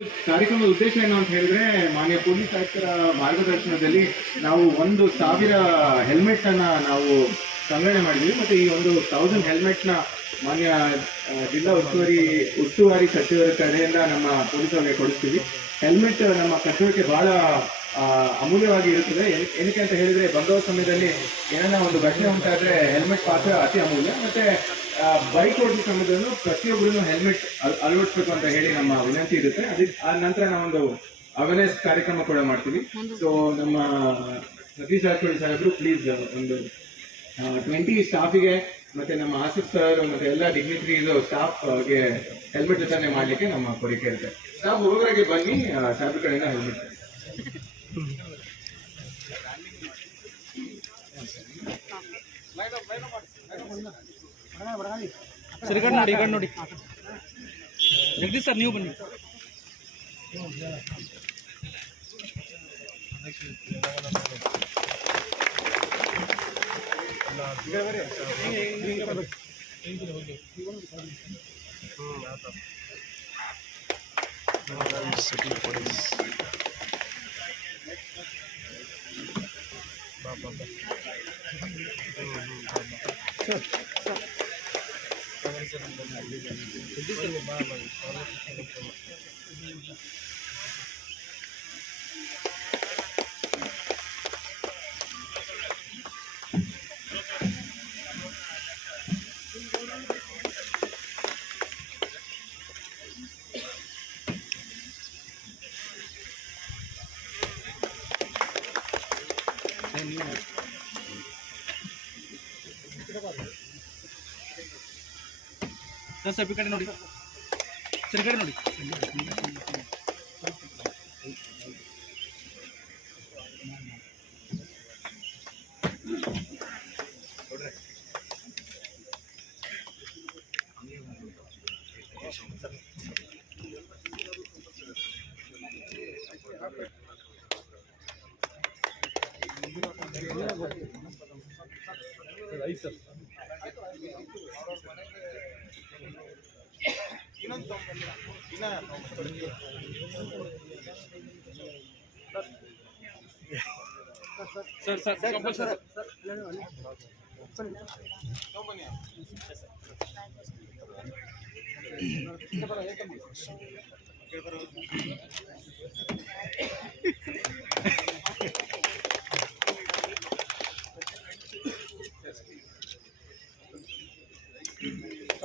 ಕಾರ್ಯಕ್ರಮದ ಉದ್ದೇಶ ಏನು ಅಂತ ಹೇಳಿದ್ರೆ, ಮಾನ್ಯ ಪೊಲೀಸ್ ಆಯುಕ್ತರ ಮಾರ್ಗದರ್ಶನದಲ್ಲಿ ನಾವು ಒಂದು ಸಾವಿರ ಹೆಲ್ಮೆಟ್ ಅನ್ನ ನಾವು ಸಂಗ್ರಹಣೆ ಮಾಡಿದ್ವಿ. ಮತ್ತೆ ಈ ಒಂದು ತೌಸಂಡ್ ಹೆಲ್ಮೆಟ್ನ ಮಾನ್ಯ ಜಿಲ್ಲಾ ಉಸ್ತುವಾರಿ ಉಸ್ತುವಾರಿ ಸಚಿವರ ಕಡೆಯಿಂದ ನಮ್ಮ ಪೊಲೀಸರಿಗೆ ಕೊಡಿಸ್ತೀವಿ. ಹೆಲ್ಮೆಟ್ ನಮ್ಮ ಕರ್ತವ್ಯಕ್ಕೆ ಬಹಳ ಅಮೂಲ್ಯವಾಗಿ ಇರುತ್ತದೆ. ಏನಕ್ಕೆ ಅಂತ ಹೇಳಿದ್ರೆ ಬಂದವ ಸಮಯದಲ್ಲಿ ಏನನ್ನ ಒಂದು ಘಟನೆ ಉಂಟಾದ್ರೆ ಹೆಲ್ಮೆಟ್ ಪಾತ್ರ ಅತಿ ಅಮೂಲ್ಯ. ಮತ್ತೆ ಬೈಕ್ ಓಡಿಸೋ ಸಮಯದಲ್ಲೂ ಪ್ರತಿಯೊಬ್ಬರು ಹೆಲ್ಮೆಟ್ ಅಳವಡಿಸ್ಬೇಕು ಅಂತ ಹೇಳಿ ನಮ್ಮ ವಿನಂತಿ ಇರುತ್ತೆ. ಅದಕ್ಕೆ ಆ ನಂತರ ನಾವೊಂದು ಅವೇರ್ನೆಸ್ ಕಾರ್ಯಕ್ರಮ ಕೂಡ ಮಾಡ್ತೀವಿ. ಸೊ ನಮ್ಮ ಸತೀಶ್ ಜಾರಕಿಹೊಳಿ ಸಾಹೇಬರು ಪ್ಲೀಸ್ ಒಂದು ಟ್ವೆಂಟಿ ಸ್ಟಾಫಿಗೆ ಮತ್ತೆ ನಮ್ಮ ಆಸಿಫ್ ಸರ್ ಮತ್ತೆ ಎಲ್ಲ ಡಿಗ್ನಿಟರೀಸ್ ಸ್ಟಾಫ್ಗೆ ಹೆಲ್ಮೆಟ್ ವಿತರಣೆ ಮಾಡಲಿಕ್ಕೆ ನಮ್ಮ ಕೋರಿಕೆ ಇರುತ್ತೆ. ಸ್ಟಾಫ್ ಹುಡುಗರಾಗಿ ಬನ್ನಿ ಸಾಹೇಬ್ರ ಕಡೆಯಿಂದ ಹೆಲ್ಮೆಟ್ ಸರ್ ಈ ಕಡೆ ನೋಡಿ ಈ ಕಡೆ ನೋಡಿ ಜಗದೀಶ್ ಸರ್ ನೀವು ಬನ್ನಿ ಸರ್ ধন্যবাদ ಈ ಕಡೆ ನೋಡಿ ಸರ್ ಈ ಕಡೆ ನೋಡಿ sir sir sir sir sir sir sir sir sir sir sir. Sir sir ಸ್ವಲ್ಪ ಹಿಂದೆ.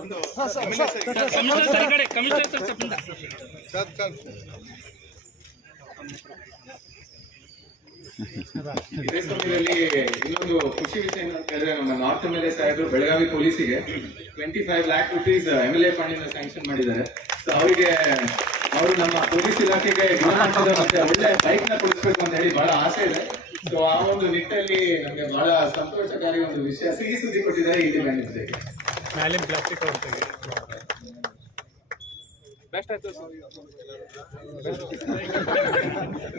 ಇದೇ ಸಮಯದಲ್ಲಿ ಇನ್ನೊಂದು ಖುಷಿ ವಿಷಯ ಏನಂತಂದ್ರೆ ಹೇಳಿದ್ರೆ ನಮ್ಮ ನಾರ್ತ್ ಎಂ ಎಲ್ ಎ ಸಾಹೇಬರು Belagavi ಪೊಲೀಸಿಗೆ twenty five lakh rupees M L A fund ಇಂದ ಸ್ಯಾಂಕ್ಷನ್ ಮಾಡಿದ್ದಾರೆ. ಸೊ ಅವರಿಗೆ ಅವರು ನಮ್ಮ ಪೊಲೀಸ್ ಇಲಾಖೆಗೆ ಗುಣಮಟ್ಟದ ಮತ್ತೆ ಒಳ್ಳೆ ಬೈಕ್ನ ಕೊಡಿಸ್ಬೇಕು ಅಂತ ಹೇಳಿ ಬಹಳ ಆಸೆ ಇದೆ. ಸೊ ಆ ಒಂದು ನಿಟ್ಟಲ್ಲಿ ನಮಗೆ ಬಹಳ ಸಂತೋಷಕಾರಿ ಒಂದು ವಿಷಯ ಸಿಹಿ ಸುದ್ದಿ ಕೊಟ್ಟಿದ್ದಾರೆ ಇಲ್ಲಿ ಪ್ಲಾಸ್ಟಿಕ್ ಬೆಸ್ಟ್ ಆಯ್ತು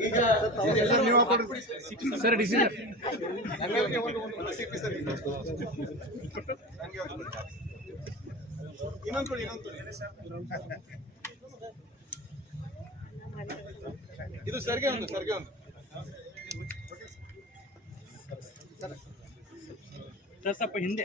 ಈಗ ಸರ್ ಡಿಸಿಷನ್ ಇನ್ನೊಂದು ಕೊಡಿ ಇನ್ನೊಂದು ಕೊಡಿ ಇದು ಸರ್ಗೆ ಒಂದು ಸರ್ಗೆ ಒಂದು. ಸರ್ ಸ್ವಲ್ಪ ಹಿಂದೆ.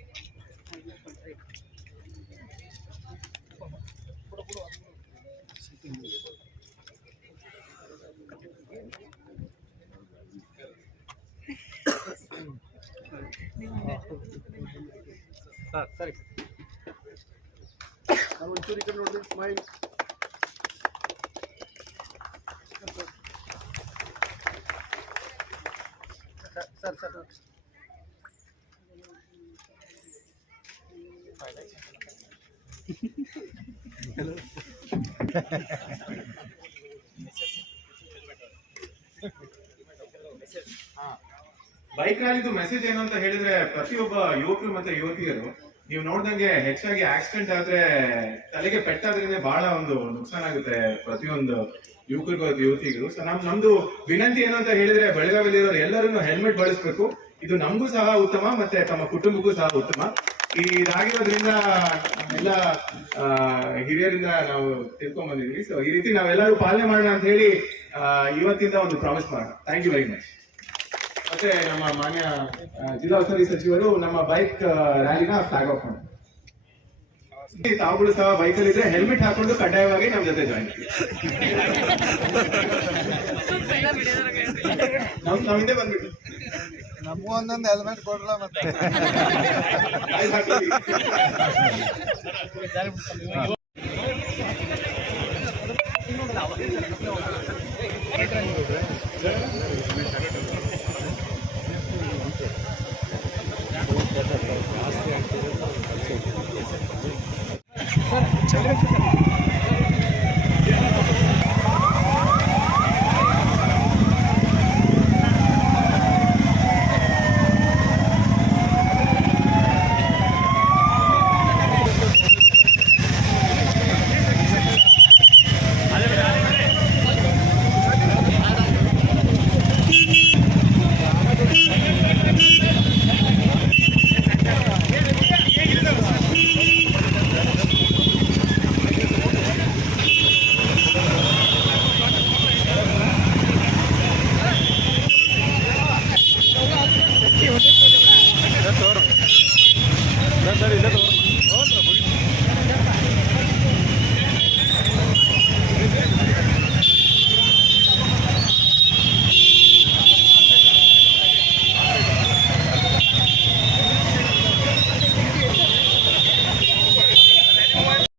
ಸರ್. ಸರಿ ಒಂಚೂರು ಈ ಕಡೆ ನೋಡಿದ್ರೆ ಸ್ಮೈಲ್ ಸರ್ ಸರ್ ಬೈಕ್ ರ್ಯಾಲಿದು ಮೆಸೇಜ್ ಏನು ಅಂತ ಹೇಳಿದ್ರೆ ಪ್ರತಿಯೊಬ್ಬ ಯುವಕರು ಮತ್ತೆ ಯುವತಿಯರು, ನೀವು ನೋಡ್ದಂಗೆ ಹೆಚ್ಚಾಗಿ ಆಕ್ಸಿಡೆಂಟ್ ಆದ್ರೆ ತಲೆಗೆ ಪೆಟ್ಟಾದ್ರಿಂದ ಬಹಳ ಒಂದು ನುಕ್ಸಾನ್ ಆಗುತ್ತೆ ಪ್ರತಿಯೊಂದು ಯುವಕರಿಗೂ ಯುವತಿಗೂ. ಸೊ ನಮ್ ನಮ್ದು ವಿನಂತಿ ಏನು ಅಂತ ಹೇಳಿದ್ರೆ ಬೆಳಗಾವಿಯಲ್ಲಿರೋರು ಎಲ್ಲರೂ ಹೆಲ್ಮೆಟ್ ಬಳಸಬೇಕು. ಇದು ನಮಗೂ ಸಹ ಉತ್ತಮ ಮತ್ತೆ ತಮ್ಮ ಕುಟುಂಬಕ್ಕೂ ಸಹ ಉತ್ತಮ. ಇದಾಗಿರೋದ್ರಿಂದ ಎಲ್ಲ ಹಿರಿಯರಿಂದ ನಾವು ತಿಳ್ಕೊಂಡ್ ಬಂದಿದ್ವಿ ಸೊ ಈ ರೀತಿ ನಾವೆಲ್ಲರೂ ಪಾಲನೆ ಮಾಡೋಣ ಅಂತ ಹೇಳಿ ಇವತ್ತಿಂದ ಒಂದು ಪ್ರಾಮಿಸ್ ಮಾಡೋಣ. ಥ್ಯಾಂಕ್ ಯು ವೆರಿ ಮಚ್ ಮತ್ತೆ ನಮ್ಮ ಮಾನ್ಯ ಜಿಲ್ಲಾ ಉಸ್ತುವಾರಿ ಸಚಿವರು ನಮ್ಮ ಬೈಕ್ ರ್ಯಾಲಿನ ಫ್ಲಾಗ್ ಆಫ್ ಮಾಡ್ತಾರೆ ತಾವುಗಳು ಸಹ ಬೈಕಲ್ಲಿ ಇದ್ರೆ ಹೆಲ್ಮೆಟ್ ಹಾಕೊಂಡು ಕಡ್ಡಾಯವಾಗಿ ನಮ್ಮ ಜೊತೆ ಜಾಯಿನ್ ನಮ್ ನಾವ್ ಹಿಂದೆ ಬಂದ್ಬಿಟ್ಟು. ನಮಗೂ ಒಂದೊಂದು ಹೆಲ್ಮೆಟ್ ಕೊಡ್ಲ ಮತ್ತೆ. ಆಯ್ತು, ಹಾಕ್ತೀವಿ. ಸರ್